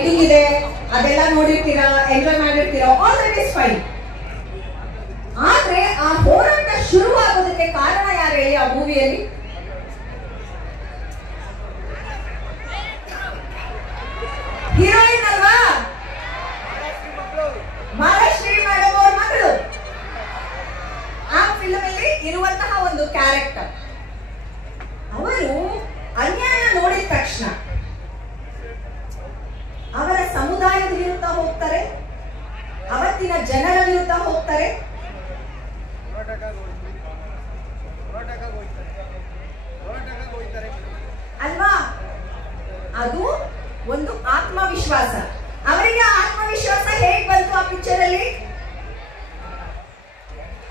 ಇದೆ ಅದೆಲ್ಲ ನೋಡಿರ್ತೀರಾ, ಎಂಜಾಯ್ ಮಾಡಿರ್ತೀರಾ, ಆಲ್ ದಟ್ ಇಸ್ ಫೈನ್. ಆದ್ರೆ ಆ ಹೋರಾಟ ಶುರುವಾಗೋದಕ್ಕೆ ಕಾರಣ ಯಾರು ಹೇಳಿ ಆ ಮೂವಿಯಲ್ಲಿ? ಹೀರೋಯಿನ್ ಅಲ್ವಾ? ಮಹಾಲಕ್ಷ್ಮಿ ಮೇಡಮ್ ಅವ್ರ ಮಗಳು. ಆ ಫಿಲ್ಮ್ ಅಲ್ಲಿ ಇರುವಂತಹ ಒಂದು ಕ್ಯಾರೆಕ್ಟರ್. ಅವರು ಅನ್ಯಾಯ ನೋಡಿದ ತಕ್ಷಣ ಅವರ ಸಮುದಾಯದ ವಿರುದ್ಧ ಹೋಗ್ತಾರೆ, ಅವತ್ತಿನ ಜನರ ವಿರುದ್ಧ ಹೋಗ್ತಾರೆ. ಅಲ್ವಾ? ಅದು ಒಂದು ಆತ್ಮವಿಶ್ವಾಸ. ಅವರಿಗೆ ಆತ್ಮವಿಶ್ವಾಸ ಹೇಗ್ ಬಂತು ಆ ಪಿಕ್ಚರ್ ಅಲ್ಲಿ?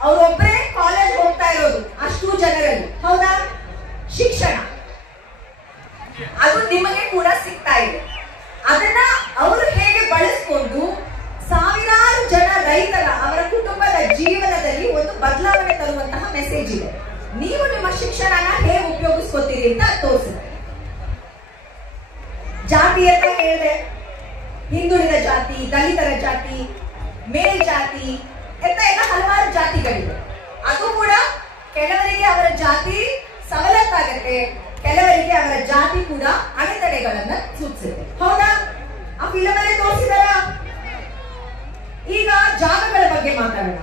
ಅವರೊಬ್ಬರೇ ಕಾಲೇಜ್ ಹೋಗ್ತಾ ಇರೋದು ಅಷ್ಟು ಜನರಲ್ಲಿ, ಹೌದಾ? ಶಿಕ್ಷಣ ಅದು ನಿಮಗೆ ಕೂಡ ಸಿಗ್ತಾ ಇದೆ. ಅದನ್ನ ಅವರು ಹೇಗೆ ಬಳಸ್ಕೊಂಡು ಸಾವಿರಾರು ಜನ ರೈತರ ಅವರ ಕುಟುಂಬದ ಜೀವನದಲ್ಲಿ ಒಂದು ಬದಲಾವಣೆ ತರುವಂತಹ ಮೆಸೇಜ್ ಇದೆ. ನೀವು ನಿಮ್ಮ ಶಿಕ್ಷಣನ ಹೇಗೆ ಉಪಯೋಗಿಸ್ಕೊತೀರಿ ಅಂತ ತೋರಿಸಿದೆ. ಜಾತಿ ಅಂತ ಹೇಳಿದೆ, ಹಿಂದುಳಿದ ಜಾತಿ, ದಲಿತರ ಜಾತಿ, ಮೇಲ್ಜಾತಿ ಅಂತ ಎಲ್ಲ ಹಲವಾರು ಜಾತಿಗಳಿವೆ. ಅದು ಕೂಡ ಕೆಲವರಿಗೆ ಅವರ ಜಾತಿ ಸವಲತ್ತಾಗತ್ತೆ, ಕೆಲವರಿಗೆ ಅವರ ಜಾತಿ ಕೂಡ ಅಡೆತಡೆಗಳನ್ನ ಸೂಚಿಸುತ್ತೆ, ಹೌದಾ? ಆ ಫಿಲಮ್ ಅಲ್ಲಿ ತೋರಿಸಿದಾರ. ಈಗ ಜಾಗಗಳ ಬಗ್ಗೆ ಮಾತಾಡೋಣ.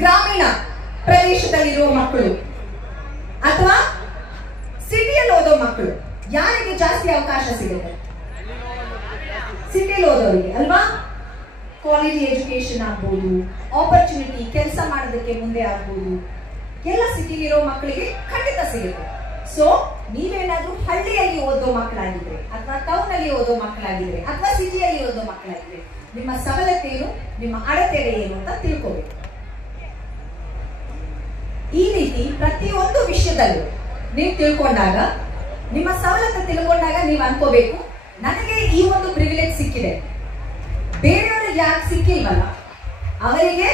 ಗ್ರಾಮೀಣ ಪ್ರದೇಶದಲ್ಲಿರುವ ಮಕ್ಕಳು ಅಥವಾ ಸಿಟಿಯಲ್ಲಿ ಓದೋ ಮಕ್ಕಳು ಯಾರಿಗೆ ಜಾಸ್ತಿ ಅವಕಾಶ ಸಿಗುತ್ತೆ? ಸಿಟಿಯಲ್ಲಿ ಓದೋರಿಗೆ ಅಲ್ವಾ? ಕ್ವಾಲಿಟಿ ಎಜುಕೇಶನ್ ಆಗ್ಬೋದು, ಆಪರ್ಚುನಿಟಿ, ಕೆಲಸ ಮಾಡೋದಕ್ಕೆ ಮುಂದೆ ಆಗ್ಬೋದು, ಎಲ್ಲ ಸಿಟಿಲಿರೋ ಮಕ್ಕಳಿಗೆ ಖಂಡಿತ ಸಿಗುತ್ತೆ. ಸೊ ನೀವೇನಾದ್ರೂ ಹಳ್ಳಿಯಲ್ಲಿ ಓದೋ ಮಕ್ಕಳಾಗಿದ್ರೆ ಅಥವಾ ಟೌನ್ ಅಲ್ಲಿ ಓದೋ ಮಕ್ಕಳಾಗಿದ್ರೆ ಅಥವಾ ಸಿಟಿಯಲ್ಲಿ ಓದೋ ಮಕ್ಕಳಾಗಿದ್ರೆ ನಿಮ್ಮ ಸವಲತ್ತು ಏನು, ನಿಮ್ಮ ಅಡೆತಡೆ ಏನು ಅಂತ ತಿಳ್ಕೋಬೇಕು. ಈ ರೀತಿ ಪ್ರತಿಯೊಂದು ವಿಷಯದಲ್ಲೂ ನೀವು ತಿಳ್ಕೊಂಡಾಗ, ನಿಮ್ಮ ಸವಲತ್ತು ತಿಳ್ಕೊಂಡಾಗ ನೀವು ಅನ್ಕೋಬೇಕು, ನನಗೆ ಈ ಒಂದು ಪ್ರಿವಿಲೇಜ್ ಸಿಕ್ಕಿದೆ, ಬೇರೆಯವ್ರಿಗೆ ಯಾಕೆ ಸಿಕ್ಕಿಲ್ವಲ್ಲ, ಅವರಿಗೆ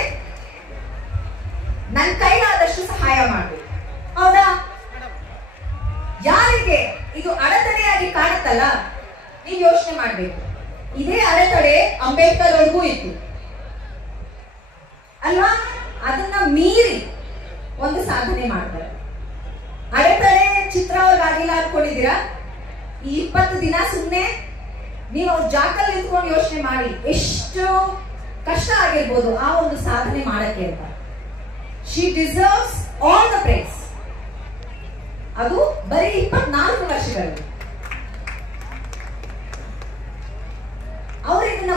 ನನ್ನ ಕೈಲಾದಷ್ಟು ಸಹಾಯ ಮಾಡಬೇಕು, ಹೌದಾ? ಯಾರಿಗೆ ಇದು ಅಡೆತಡೆಯಾಗಿ ಕಾಣುತ್ತಲ್ಲ, ನೀವು ಯೋಚನೆ ಮಾಡಬೇಕು. ಇದೇ ಅಡೆತಡೆ ಅಂಬೇಡ್ಕರ್ ಅವ್ರಿಗೂ ಇತ್ತು ಅಲ್ವಾ? ಅದನ್ನ ಮೀರಿ ಒಂದು ಸಾಧನೆ ಮಾಡ್ತಾರೆ. ಅಡೆತಡೆ ಚಿತ್ರ ಅವ್ರಿಗಾಗಿಲ್ಲ ಅನ್ಕೊಂಡಿದ್ದೀರಾ? ಈ 20 ದಿನ ಸುಮ್ಮನೆ ನೀವು ಅವ್ರ ಜಾಗದಲ್ಲಿ ನಿಂತ್ಕೊಂಡು ಯೋಚನೆ ಮಾಡಿ ಎಷ್ಟು ಕಷ್ಟ ಆಗಿರ್ಬೋದು ಆ ಒಂದು ಸಾಧನೆ ಮಾಡಕ್ಕೆ ಅಂತ. She deserves all the prize. ಅದು ಬರೀ 24 ವರ್ಷಗಳು.